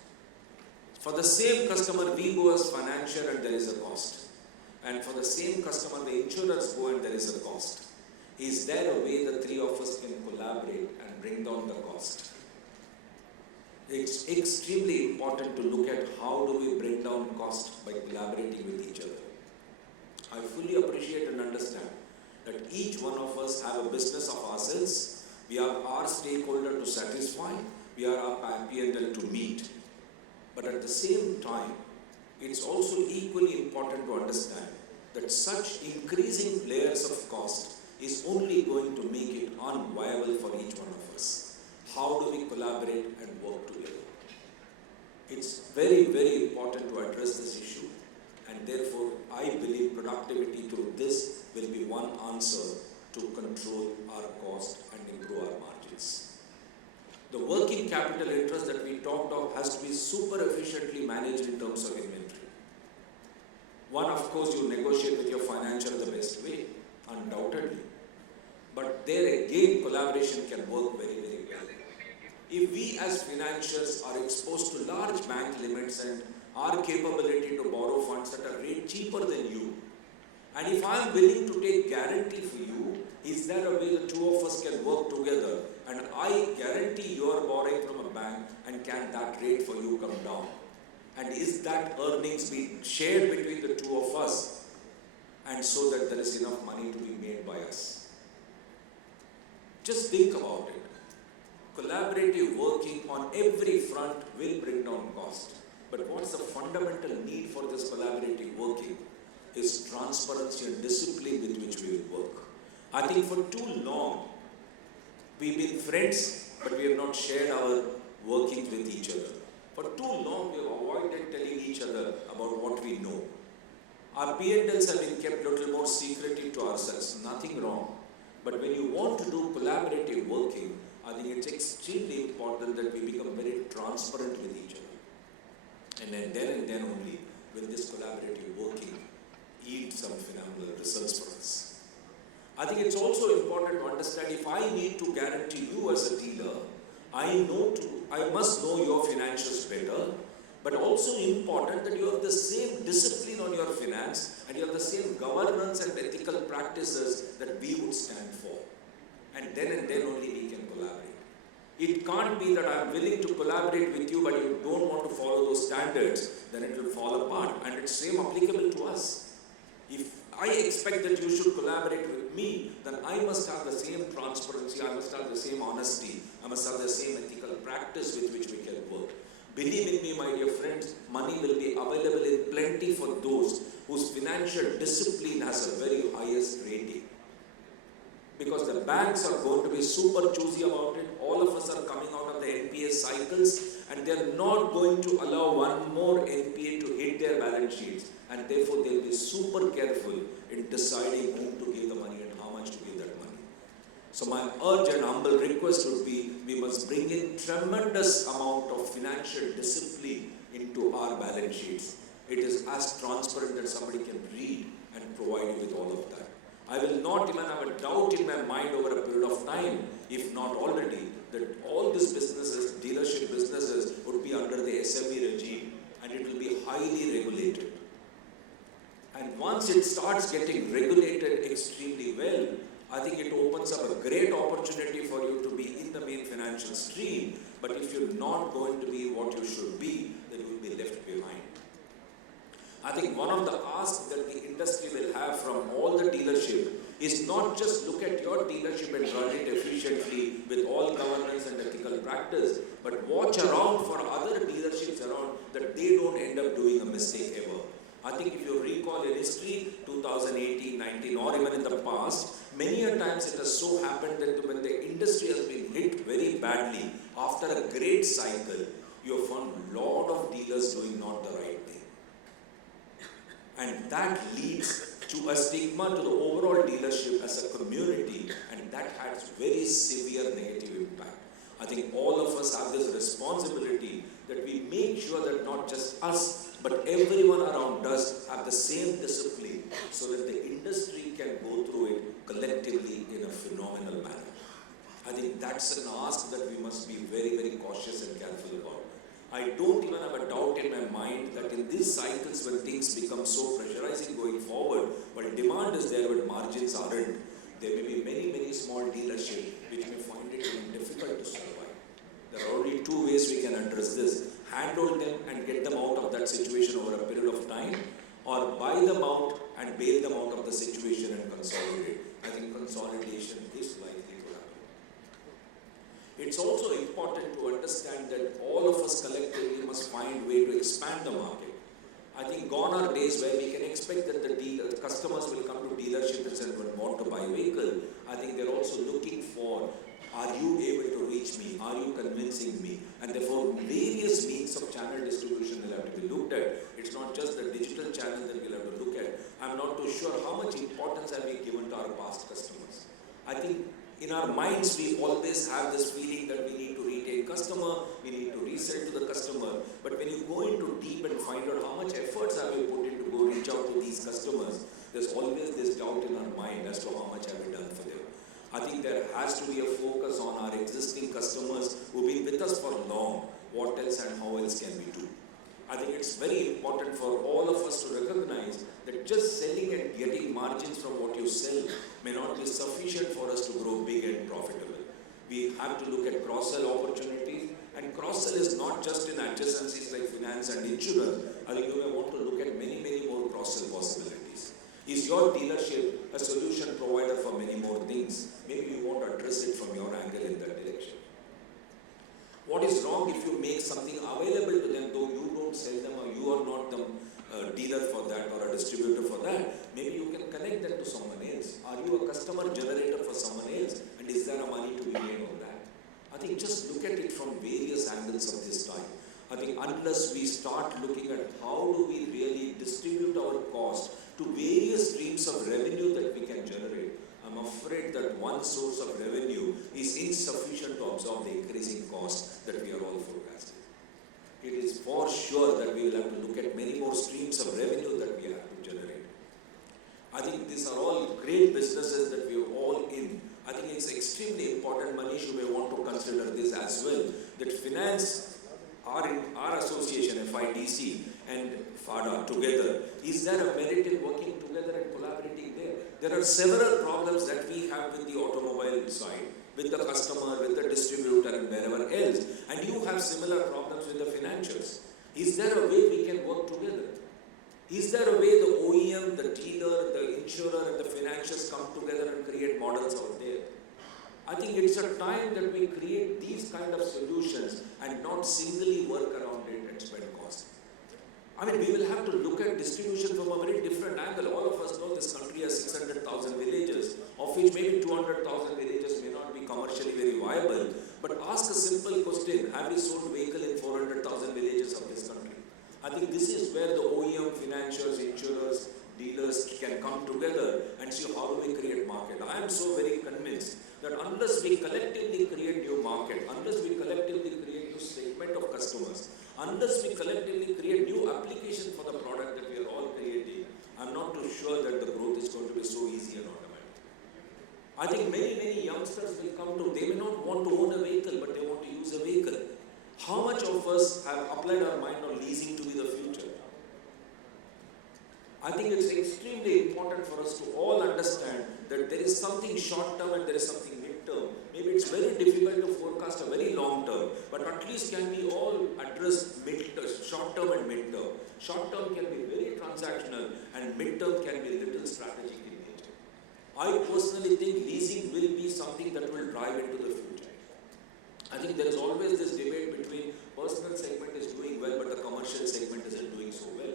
For the same customer, we go as financier and there is a cost. And for the same customer, the insurers go and there is a cost. is there a way the three of us can collaborate and bring down the cost? It's extremely important to look at how do we bring down cost by collaborating with each other. I fully appreciate and understand that each one of us have a business of ourselves. We are our stakeholder to satisfy. We are our P&L to meet. But at the same time, it's also equally important to understand that such increasing layers of cost is only going to make it unviable for each one of us. How do we collaborate and work together? It's very, very important to address this issue, and therefore I believe productivity through this will be one answer to control our cost and improve our margins. The working capital interest that we talked of has to be super efficiently managed in terms of inventory. One, of course, you negotiate with your financier the best way, undoubtedly. But there again, collaboration can work very, very well. If we as financiers are exposed to large bank limits and our capability to borrow funds at a rate cheaper than you, and if I am willing to take guarantee for you, is there a way the two of us can work together and I guarantee you are borrowing from a bank, and can that rate for you come down? And is that earnings being shared between the two of us, and so that there is enough money to be made by us? Just think about it. Collaborative working on every front will bring down cost. But what's the fundamental need for this collaborative working is transparency and discipline with which we will work. I think for too long, we've been friends, but we have not shared our workings with each other. For too long, we have avoided telling each other about what we know. Our P&Ls have been kept a little more secretive to ourselves, nothing wrong. But when you want to do collaborative working, I think it's extremely important that we become very transparent with each other. And then only will this collaborative working yield some phenomenal results for us. I think it's also important to understand, if I need to guarantee you as a dealer, I must know your financials better, but also important that you have the same discipline on your finance and you have the same governance and ethical practices that we would stand for. And then only we can collaborate. It can't be that I am willing to collaborate with you, but you don't want to follow those standards, then it will fall apart. And it's same applicable to us. If I expect that you should collaborate with me, then I must have the same transparency, I must have the same honesty, I must have the same ethical practice with which we can work. Believe in me, my dear friends, money will be available in plenty for those whose financial discipline has a very highest rating. Because the banks are going to be super choosy about it. All of us are coming out of the NPA cycles, and they are not going to allow one more NPA to hit their balance sheets. And therefore, they will be super careful in deciding whom to give the money and how much to give that money. So my urge and humble request would be, we must bring in tremendous amount of financial discipline into our balance sheets. It is as transparent that somebody can read and provide you with all of that. I will not even have a doubt in my mind over a period of time, if not already, that all these businesses, dealership businesses, would be under the SME regime, and it will be highly regulated. And once it starts getting regulated extremely well, I think it opens up a great opportunity for you to be in the main financial stream. But if you're not going to be what you should be, then you will be left behind. I think one of the asks that the industry will have from all the dealership is not just look at your dealership and run it efficiently with all governance and ethical practice, but watch around for other dealerships around that they don't end up doing a mistake ever. I think if you recall in history, 2018, 19, or even in the past, many a times it has so happened that when the industry has been hit very badly, after a great cycle, you have found a lot of dealers doing not the right thing. And that leads to a stigma to the overall dealership as a community, and that has very severe negative impact. I think all of us have this responsibility that we make sure that not just us, but everyone around us have the same discipline so that the industry can go through it collectively in a phenomenal manner. I think that's an ask that we must be very, very cautious and careful about. I don't even have a doubt in my mind that in these cycles when things become so pressurizing going forward, while demand is there but margins aren't, There may be many, many small dealerships which may find it even difficult to survive. There are only two ways we can address this. Handhold them and get them out of that situation over a period of time, or buy them out and bail them out of the situation and consolidate. I think consolidation is likely to happen. It's also important to understand that all of us collectively must find a way to expand the market. I think gone are days where we can expect that the customers will come to dealerships and will want to buy a vehicle. I think they're also looking for, are you able to reach me? Are you convincing me? And therefore, various means of channel distribution will have to be looked at. It's not just the digital channel that we'll have to look at. I'm not too sure how much importance have we given to our past customers. I think in our minds, we always have this feeling that we need to retain customer, we need to resell to the customer. But when you go into deep and find out how much efforts have we put in to go reach out to these customers, there's always this doubt in our mind as to how much have we done for them. I think there has to be a focus on our existing customers who've been with us for long. What else and how else can we do? I think it's very important for all of us to recognize that just selling and getting margins from what you sell may not be sufficient for us to grow big and profitable. We have to look at cross-sell opportunities, and cross-sell is not just in adjacencies like finance and insurance. I think you may want to look at many, many more cross-sell possibilities. Is your dealership a solution provider for many more things? Maybe you want to address it from your angle in that direction. What is wrong if you make something available to them, though you don't sell them or you are not the dealer for that or a distributor for that? Maybe you can connect them to someone else. Are you a customer generator for someone else? And is there a money to be made on that? I think just look at it from various angles of this time. I think unless we start looking at how do we really distribute our cost to various streams of revenue that we can generate, I'm afraid that one source of revenue is insufficient to absorb the increasing cost that we are all forecasting. It is for sure that we will have to look at many more streams of revenue that we have to generate. I think these are all great businesses that we are all in. I think it's extremely important, Manish, you may want to consider this as well, that finance, our association, FIDC and FADA together, is there a merit in working together and collaborating there? There are several problems that we have with the automobile side, with the customer, with the distributor and wherever else. And you have similar problems with the financials. Is there a way we can work together? Is there a way the OEM, the dealer, the insurer and the financials come together and create models out there? I think it's a time that we create these kind of solutions and not singly work around it and spend cost. I mean, we will have to look at distribution from a very different angle. All of us know this country has 600,000 villages, of which maybe 200,000 villages may not be commercially very viable. But ask a simple question, have we sold vehicle in 400,000 villages of this country? I think this is where the OEM, financiers, insurers, dealers can come together and see how do we create market. I am so very convinced that unless we collectively create new market, unless we collectively create new segment of customers, unless we collectively create new application for the product that we are all creating, I'm not too sure that the growth is going to be so easy and automatic. I think many, many youngsters will come to, they may not want to own a vehicle, but they want to use a vehicle. How much of us have applied our mind on leasing to be the future? I think it's extremely important for us to all understand that there is something short term and there is something mid term. Maybe it's very difficult to forecast a very long term, but at least can we all address short term and mid term. Short term can be very transactional and mid term can be little strategic in nature. I personally think leasing will be something that will drive into the future. I think there is always this debate between personal segment is doing well, but the commercial segment isn't doing so well.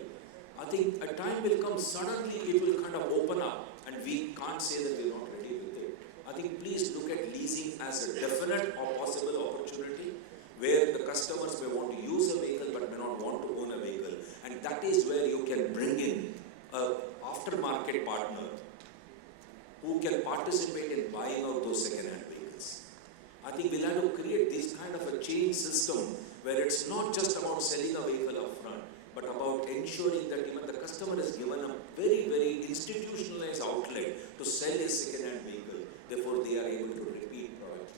I think a time will come, suddenly it will kind of open up and we can't say that we're not ready with it. I think please look at leasing as a definite or possible opportunity where the customers may want to use a vehicle but may not want to own a vehicle. And that is where you can bring in an aftermarket partner who can participate in buying out those second-hand vehicles. I think we'll have to create this kind of a chain system where it's not just about selling a vehicle up front, but about ensuring that even the customer is given a very, very institutionalized outlet to sell his second-hand vehicle. Therefore, they are able to repeat products.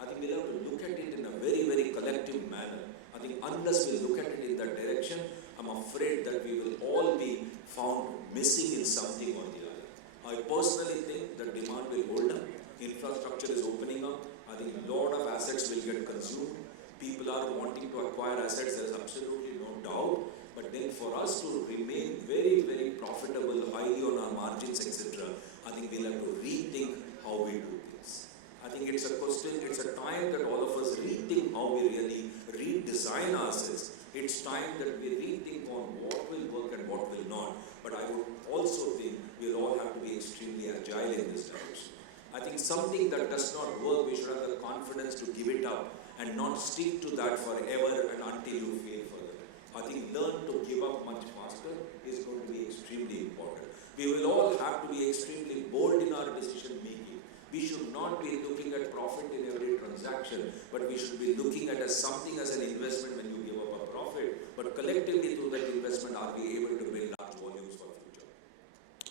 I think we'll have to look at it in a very, very collective manner. I think unless we look at it in that direction, I'm afraid that we will all be found missing in something or the other. I personally think the demand will hold up. Infrastructure is opening up. I think a lot of assets will get consumed. People are wanting to acquire assets, there's absolutely no doubt. But then for us to remain very, very profitable, highly on our margins, etc., I think we'll have to rethink how we do things. I think it's a question, it's a time that all of us rethink how we really redesign ourselves. It's time that we rethink on what will work and what will not. But I would also think we'll all have to be extremely agile in this direction. I think something that does not work, we should have the confidence to give it up and not stick to that forever and until you fail further. I think learn to give up much faster is going to be extremely important. We will all have to be extremely bold in our decision making. We should not be looking at profit in every transaction, but we should be looking at as something as an investment when you give up a profit. But collectively through that investment, are we able to build large volumes for future?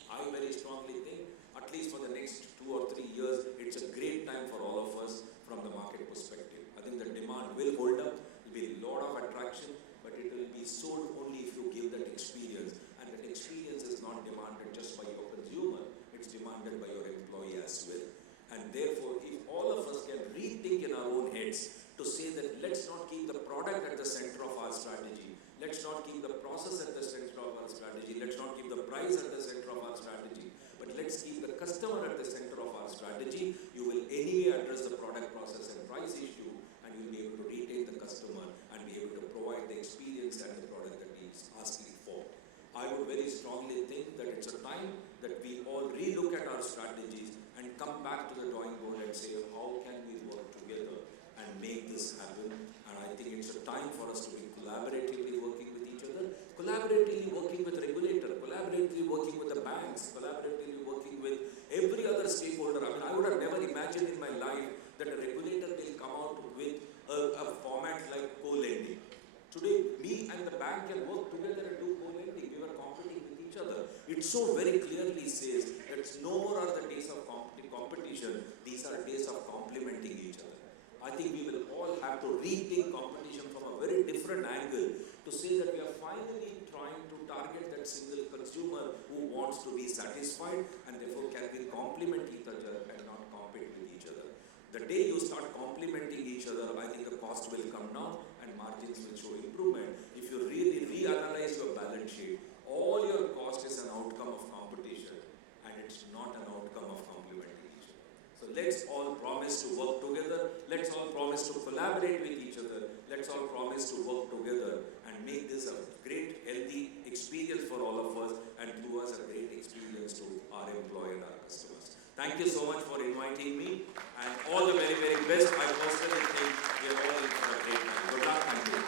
I very strongly think, at least for the next 2 or 3 years, it's a great time for all of us from the market perspective. I think the demand will hold up, there will be a lot of attraction, but it will be sold only if you give that experience. And that experience is not demanded just by your consumer, it's demanded by your employee as well. And therefore, if all of us can rethink in our own heads to say that let's not keep the product at the center of our strategy, let's not keep the process at the center of our strategy, let's not keep the price at the center of our strategy, but let's keep the customer at the center of our strategy, you will anyway address the product, process and price issue, and you'll be able to retain the customer and be able to provide the experience and the product that he is asking for. I would very strongly think that it's a time that we all relook at our strategies and come back to the drawing board and say, how can we work together and make this happen? And I think it's a time for us to be collaboratively working with each other, collaboratively working with regulator, collaboratively working with the banks, collaboratively working with every other stakeholder. I mean, I would have never imagined in my life that a regulator will come out with a format like co-lending. Today, me and the bank can work together and do co-lending. We were competing with each other. It so very clearly says that it's no more are the days of competition, these are days of complementing each other. I think we will all have to rethink competition from a very different angle to say that we are finally trying to target that single consumer who wants to be satisfied, and therefore can we complement each other and not compete with each other. The day you start complementing each other, I think the cost will come down and margins will show improvement. If you really reanalyze your balance sheet, all your cost is an outcome of competition and it's not an outcome of complementing each other. So let's all promise to work together, let's all promise to collaborate with each other, let's all promise to work together and make this a great healthy experience for all of us and to us a great experience to our employee and our customers. Thank you so much for inviting me and all the very, very best. I personally think we are all in for a great time. Good luck, thank you.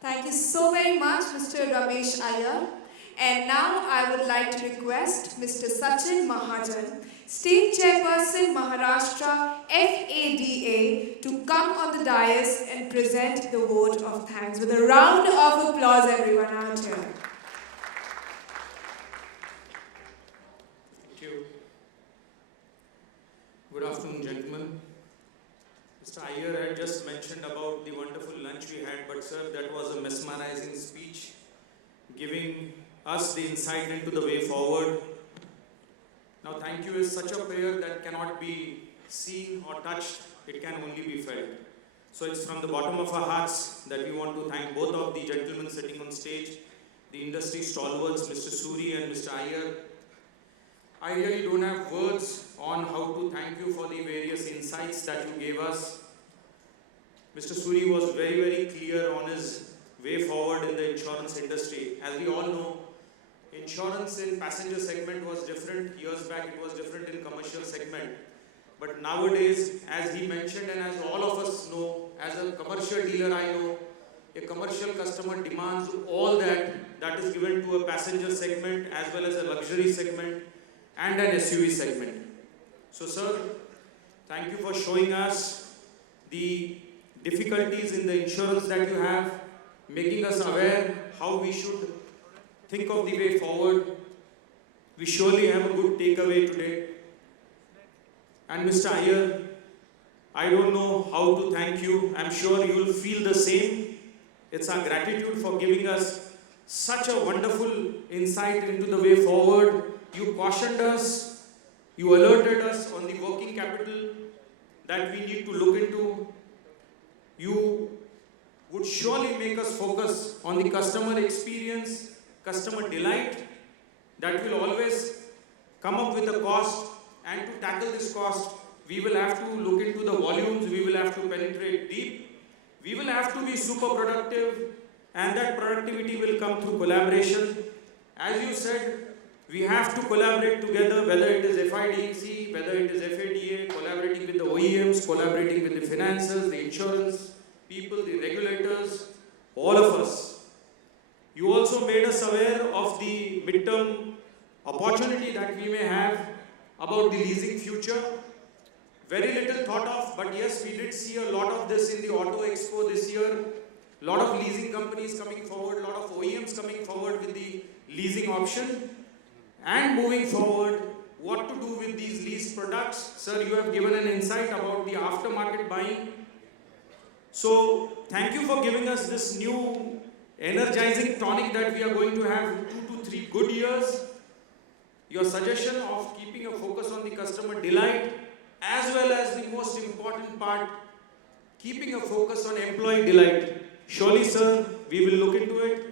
Thank you so very much, Mr. Ramesh Iyer. And now I would like to request Mr. Sachin Mahajan, State Chairperson Maharashtra FADA, to come on the dais and present the vote of thanks. With a round of applause, everyone out here. Thank you. Good afternoon, gentlemen. Mr. Iyer had just mentioned about the wonderful lunch we had, but sir, that was a mesmerizing speech, giving us the insight into the way forward. Now, thank you is such a prayer that cannot be seen or touched, it can only be felt. So it's from the bottom of our hearts that we want to thank both of the gentlemen sitting on stage, the industry stalwarts, Mr. Suri and Mr. Iyer. I really don't have words on how to thank you for the various insights that you gave us. Mr. Suri was very, very clear on his way forward in the insurance industry. As we all know, insurance in passenger segment was different. Years back it was different in commercial segment. But nowadays, as he mentioned and as all of us know, as a commercial dealer I know, a commercial customer demands all that is given to a passenger segment as well as a luxury segment and an SUV segment. So sir, thank you for showing us the difficulties in the insurance that you have, making us aware how we should think of the way forward. We surely have a good takeaway today. And Mr. Iyer, I don't know how to thank you. I'm sure you will feel the same. It's our gratitude for giving us such a wonderful insight into the way forward. You cautioned us, you alerted us on the working capital that we need to look into. You would surely make us focus on the customer experience, customer delight, that will always come up with a cost, and to tackle this cost, we will have to look into the volumes, we will have to penetrate deep, we will have to be super productive, and that productivity will come through collaboration. As you said, we have to collaborate together, whether it is FIDC, whether it is FADA, collaborating with the OEMs, collaborating with the financiers, the insurance people, the regulators, all of us. You also made us aware of the midterm opportunity that we may have about the leasing future. Very little thought of, but yes, we did see a lot of this in the Auto Expo this year. A lot of leasing companies coming forward, a lot of OEMs coming forward with the leasing option. And moving forward, what to do with these leased products. Sir, you have given an insight about the aftermarket buying. So, thank you for giving us this new energizing tonic that we are going to have 2 to 3 good years. Your suggestion of keeping a focus on the customer delight, as well as the most important part, keeping a focus on employee delight. Surely, sir, we will look into it.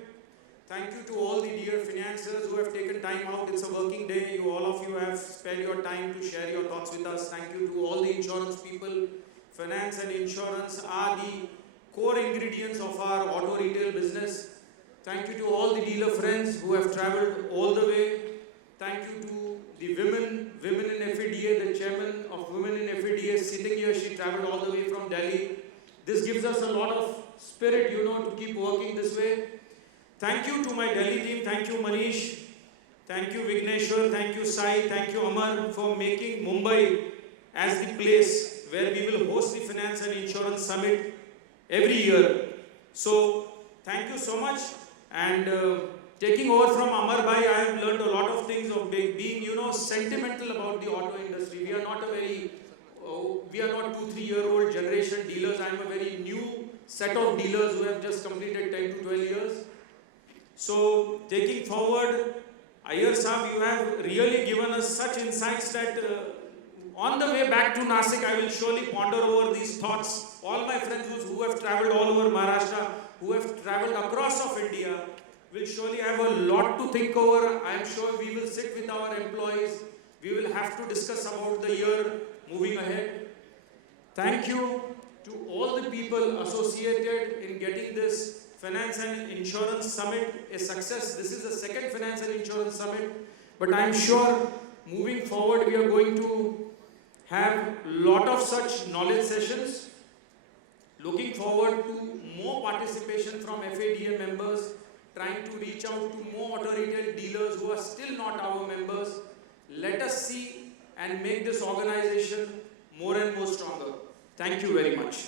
Thank you to all the dear financiers who have taken time out. It's a working day. All of you have spared your time to share your thoughts with us. Thank you to all the insurance people. Finance and insurance are the core ingredients of our auto retail business. Thank you to all the dealer friends who have traveled all the way. Thank you to the women in FADA, the chairman of Women in FADA sitting here. She traveled all the way from Delhi. This gives us a lot of spirit, to keep working this way. Thank you to my Delhi team. Thank you, Manish. Thank you, Vigneshwar. Thank you, Sai. Thank you, Amar, for making Mumbai as the place where we will host the Finance and Insurance Summit every year. So, thank you so much. And taking over from Amar Bhai, I have learned a lot of things of being, sentimental about the auto industry. We are not 2-3-year-old generation dealers. I am a very new set of dealers who have just completed 10 to 12 years. So, taking forward, Iyer Saab, you have really given us such insights that on the way back to Nasik, I will surely ponder over these thoughts. All my friends who have traveled all over Maharashtra, who have traveled across of India, will surely have a lot to think over. I am sure we will sit with our employees. We will have to discuss about the year moving ahead. Thank you to all the people associated in getting this Finance and Insurance Summit a success. This is the second Finance and Insurance Summit, but I am sure moving forward we are going to have a lot of such knowledge sessions. Looking forward to more participation from FADA members, trying to reach out to more auto retail dealers who are still not our members. Let us see and make this organization more and more stronger. Thank you very much.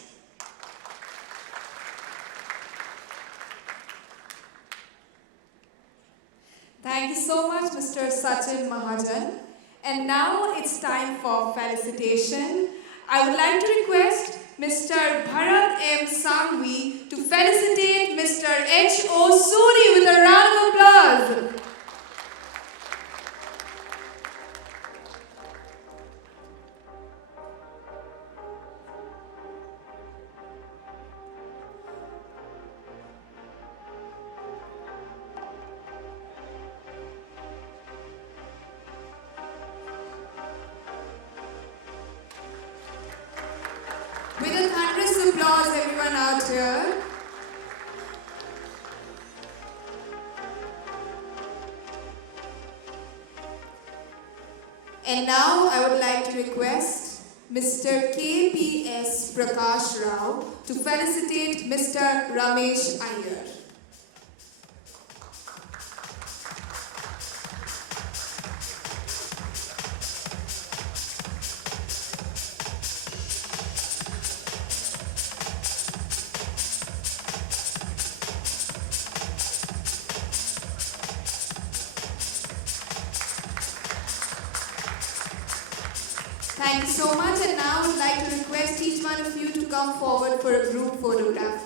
Thank you so much, Mr. Sachin Mahajan. And now it's time for felicitation. I would like to request Mr. Bharat M. Sangvi to felicitate Mr. H.O. Suri with a round of applause. With a thunderous applause, everyone out here. And now I would like to request Mr. K.P.S. Prakash Rao to felicitate Mr. Ramesh Iyer. Thank you so much, and now I would like to request each one of you to come forward for a group photograph.